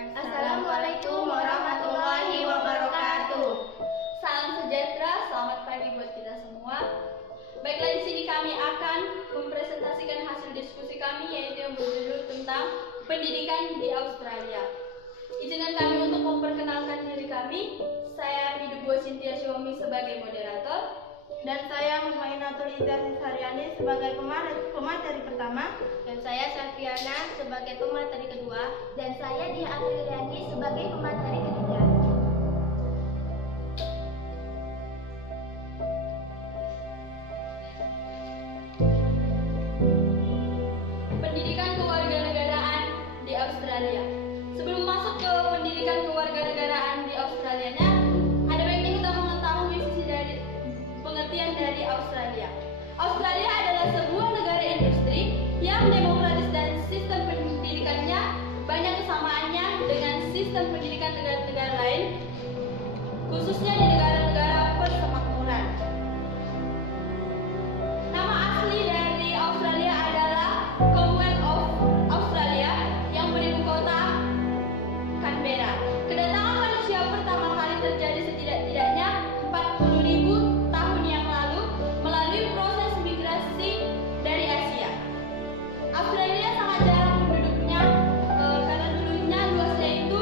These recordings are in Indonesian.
Assalamualaikum warahmatullahi wabarakatuh. Salam sejahtera, selamat pagi buat kita semua. Baiklah, di sini kami akan mempresentasikan hasil diskusi kami, yaitu yang berjudul tentang pendidikan di Australia. Izinkan kami untuk memperkenalkan diri kami. Saya Bidubo Cynthia Xiaomi sebagai moderator. Dan saya Mutmainatul Izzati Haryani sebagai pemateri pertama. Dan saya Safiana sebagai pemateri kedua. Dan saya Diah Apriliani sebagai pemateri ketiga. Pendidikan kewarganegaraan di Australia. Sebelum masuk ke pendidikan kewarganegaraan di Australianya, ada baiknya kita mengetahui sisi dari pengertian dari Australia. Australia adalah sebuah negara industri yang demokratis dan sistem pendidikannya banyak kesamaannya dengan sistem pendidikan negara-negara lain, khususnya di negara-negara persemakmuran. Nama asli dari Australia adalah Commonwealth of Australia yang beribu kota Canberra. Kedatangan manusia pertama kali terjadi setidak-tidaknya 40.000 tahun yang lalu melalui proses migrasi dari Asia. Australia sangat jarang penduduknya karena dulunya luasnya itu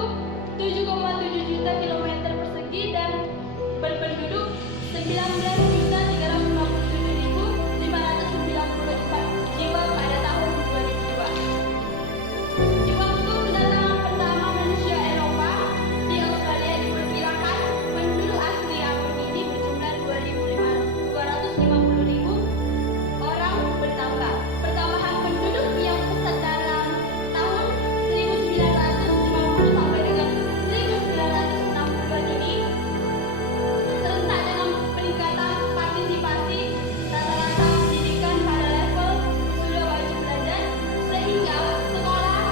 7,7 juta kilometer persegi dan berpenduduk 19.357.594 jiwa pada tahun 2002. Di waktu kedatangan pertama manusia Eropa di Australia, diperkirakan penduduk asli yang ini berjumlah 250.000 orang bertambah. Pertambahan penduduk yang pesat dalam tahun 1950 sampai dengan 1960 ini serentak dengan peningkatan partisipasi rata-rata pendidikan pada level sudah wajib belajar, sehingga sekolah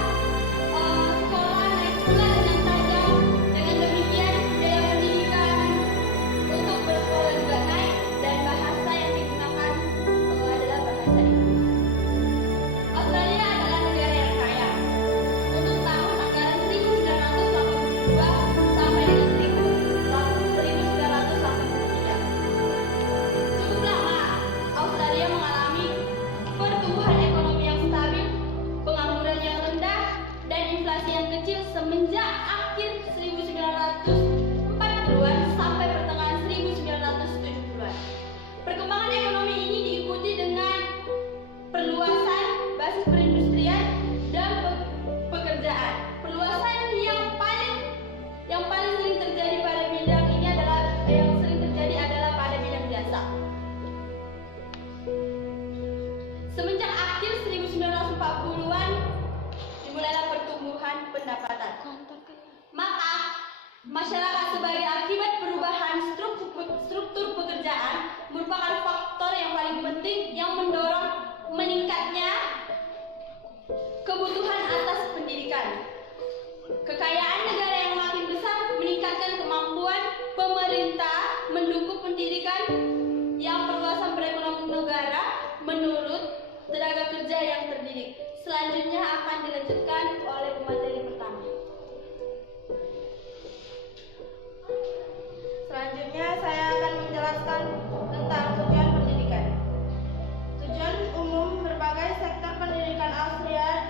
naik pula dengan tajam. Dengan demikian biaya pendidikan untuk bersekolah juga naik dan bahasa yang digunakan adalah bahasa Inggris. Australia adalah negara yang kaya. Untuk tahun anggaran 1982 sampai dengan 1983. Cukup lama Australia mengalami pertumbuhan ekonomi yang stabil, pengangguran yang rendah, dan inflasi yang kecil semenjak akhir 1940-an sampai pertengahan 1970-an. Perkembangan ekonomi ini diikuti dengan perluasan basis perindustrian dan pekerjaan. Perluasan yang paling sering terjadi pada bidang ini adalah pada bidang jasa. Semenjak akhir 1940-an dimulailah pertumbuhan pendapatan. Maka masyarakat sebagai akibat perubahan struktur pekerjaan merupakan faktor yang paling penting yang mendorong meningkatnya kebutuhan atas pendidikan. Kekayaan negara yang makin besar meningkatkan kemampuan pemerintah mendukung pendidikan yang perluasan perekonomian negara menurut tenaga kerja yang terdidik. Selanjutnya akan dilanjutkan oleh pemateri pertama. Selanjutnya saya akan menjelaskan tentang tujuan pendidikan. Tujuan umum berbagai sektor pendidikan Australia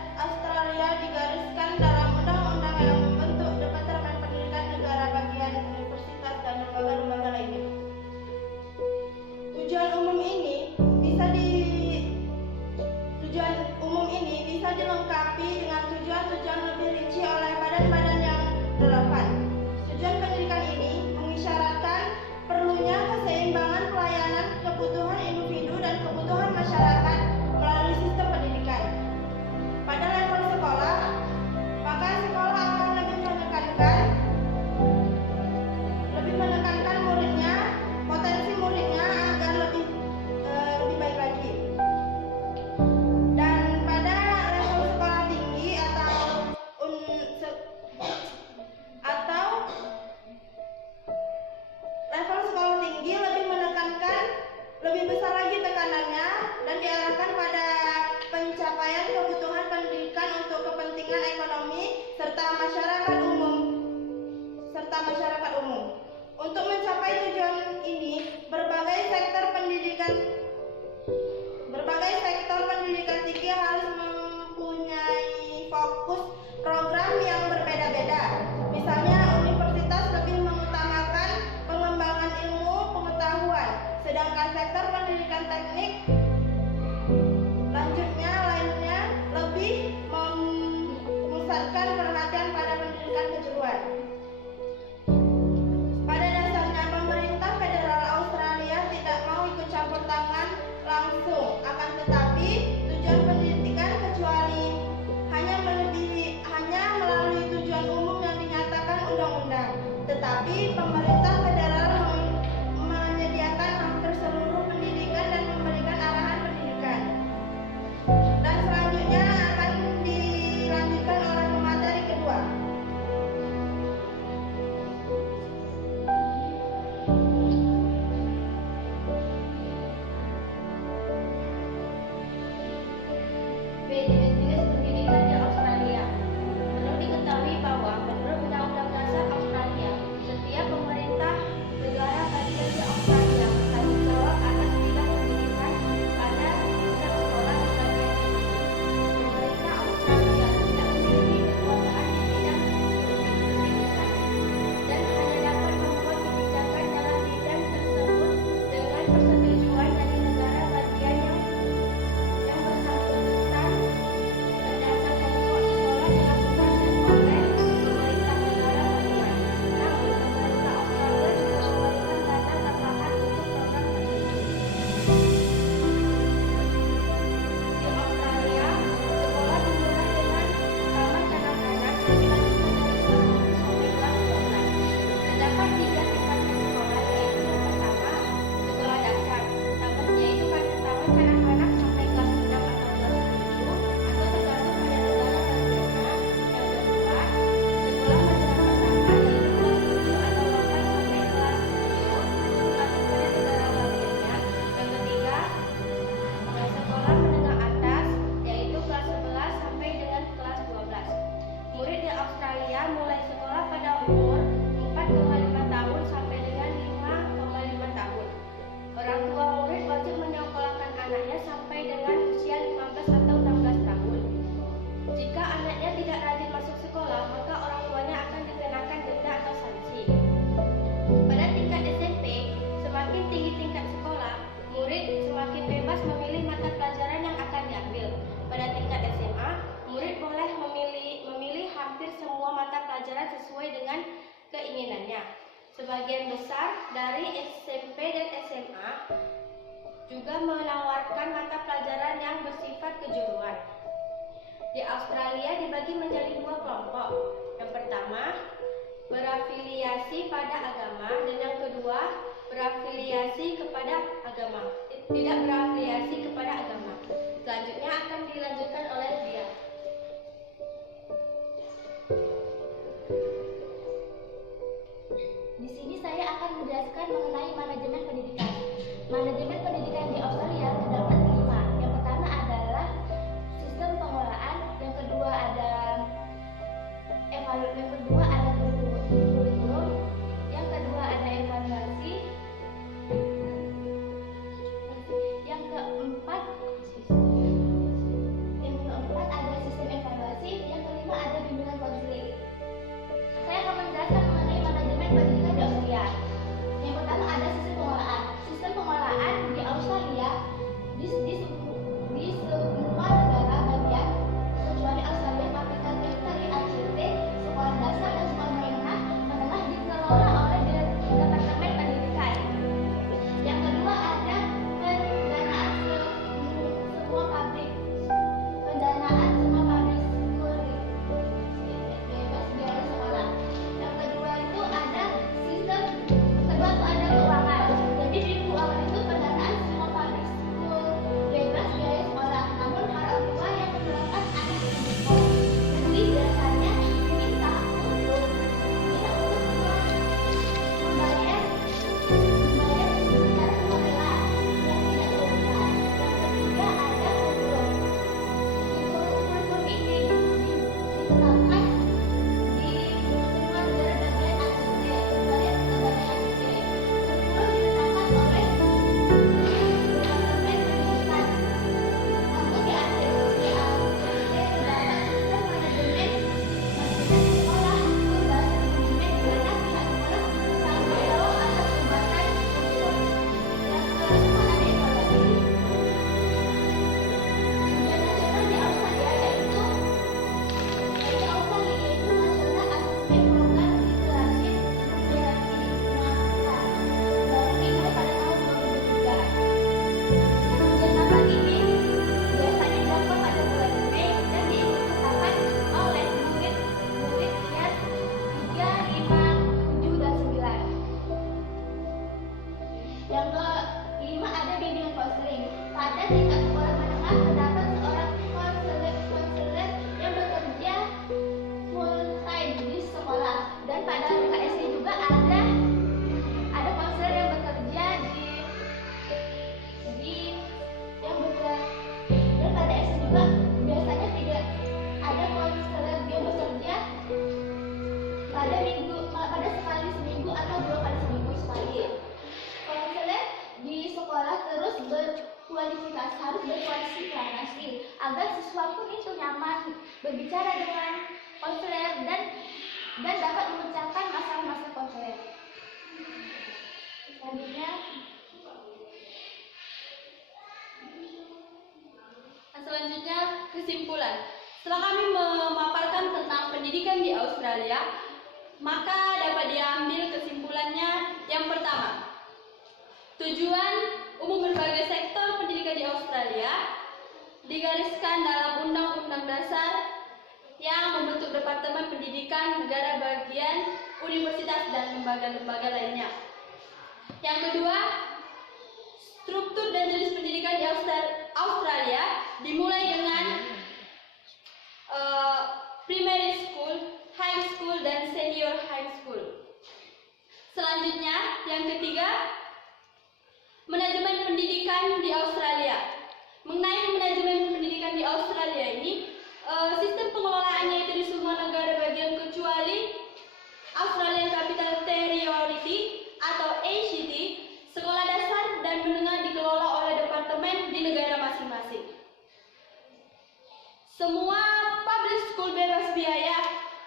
di Australia mulai sekolah pada umur 4,5 tahun sampai dengan 5,5 tahun. Orang tua murid wajib menyekolahkan anaknya sampai dengan usia 15 atau 16 tahun. Jika anaknya tidak rajin masuk sekolah, maka orang tuanya akan dikenakan denda atau sanksi. Pada tingkat SMP, semakin tinggi tingkat sekolah, murid semakin bebas memilih mata pelajaran yang akan diambil. Pada tingkat SMA, murid boleh memilih hampir semua mata pelajaran sesuai dengan keinginannya. Sebagian besar dari SMP dan SMA juga menawarkan mata pelajaran yang bersifat kejuruan. Di Australia dibagi menjadi dua kelompok. Yang pertama, berafiliasi pada agama, dan yang kedua, berafiliasi kepada agama. Tidak berafiliasi kepada agama. Selanjutnya akan dilanjutkan oleh dia. Di sini saya akan menjelaskan mengenai manajemen pendidikan. Manajemen pendidikan di Australia terdapat 5. Yang pertama adalah sistem pengelolaan, yang kedua ada kurikulum, yang kedua ada evaluasi, yang keempat ada sistem evaluasi, yang kelima ada bimbingan konseling. Saya akan menjelaskan mengenai manajemen pendidikan di Australia. Yang pertama ada sistem pengelolaan. Sistem pengelolaan di Australia di semua negara bagian kecuali Australia Capital Territory (ACT), sekolah dasar dan sekolah menengah dikelola oleh Departemen Pendidikan. Yang kedua ada pendanaan semua public school, bebas biaya sekolah. Yang kedua itu ada keuangan. Jadi di keuangan itu pendanaan semua public school, bebas biaya sekolah. Namun para orang tua yang menyuruhkan anak di sekolah negeri biasanya diminta untuk membayar secara sukarela yang tidak berhubungan. Yang ketiga ada kurikulum. Kurikulum ini ditetapkan di semua negara bagian ACT, kecuali negara ACT. Kurikulum ditetapkan oleh Departemen Pendidikan. Namun di ACT terdapat sistem manajemen sekolah berbahasa manajemen di mana pihak sekolah tanggung jawab atas pembuatan kurikulum. Yang kelima ada evaluasi. Tujuan nasional di Australia yaitu National Assessment Program Literasi Numeracy baru dimulai pada tahun 2003. Ujian nasional ini biasanya dilakukan pada bulan Mei dan diikutsertakan oleh murid-murid kelas 3, 5, 7, dan 9. Yang kelima ada bimbingan konseling. Pada tingkat sekolah menengah terdapat seorang konselor yang bekerja full time di sekolah, dan pada tingkat SD juga ada konselor yang bekerja dan pada SD juga biasanya tidak ada konselor yang bekerja pada sekali seminggu atau 2 kali seminggu sekali. Konselor di sekolah harus berkualifikasi agar siswa pun itu nyaman berbicara dengan konselor dan dapat memecahkan masalah-masalah konselor. Selanjutnya, kesimpulan. Setelah kami memaparkan tentang pendidikan di Australia, maka dapat diambil kesimpulannya. Yang pertama, tujuan umum berbagai sektor pendidikan di Australia digariskan dalam Undang-Undang Dasar yang membentuk Departemen Pendidikan Negara bagian universitas dan lembaga-lembaga lainnya. Yang kedua, struktur dan jenis pendidikan di Australia dimulai dengan primary school, high school, dan senior high school. Selanjutnya, yang ketiga, manajemen pendidikan di Australia. Mengenai manajemen pendidikan di Australia ini, Sistem pengelolaannya itu di semua negara bagian kecuali Australian Capital Territory atau ACT. Sekolah dasar dan menengah dikelola oleh departemen di negara masing-masing. Semua public school bebas biaya,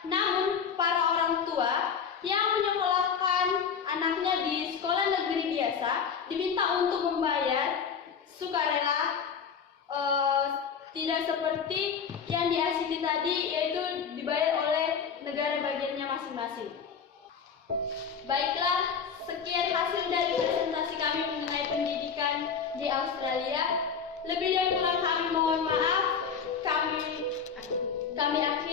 namun para orang tua yang menyekolahkan anaknya di sekolah negeri biasa diminta untuk membayar sukarela, tidak seperti yang di ACT tadi, yaitu dibayar oleh negara bagiannya masing-masing. Baiklah, sekian hasil dari presentasi kami mengenai pendidikan di Australia. Lebih dan kurang kami mohon maaf. Kami akhiri.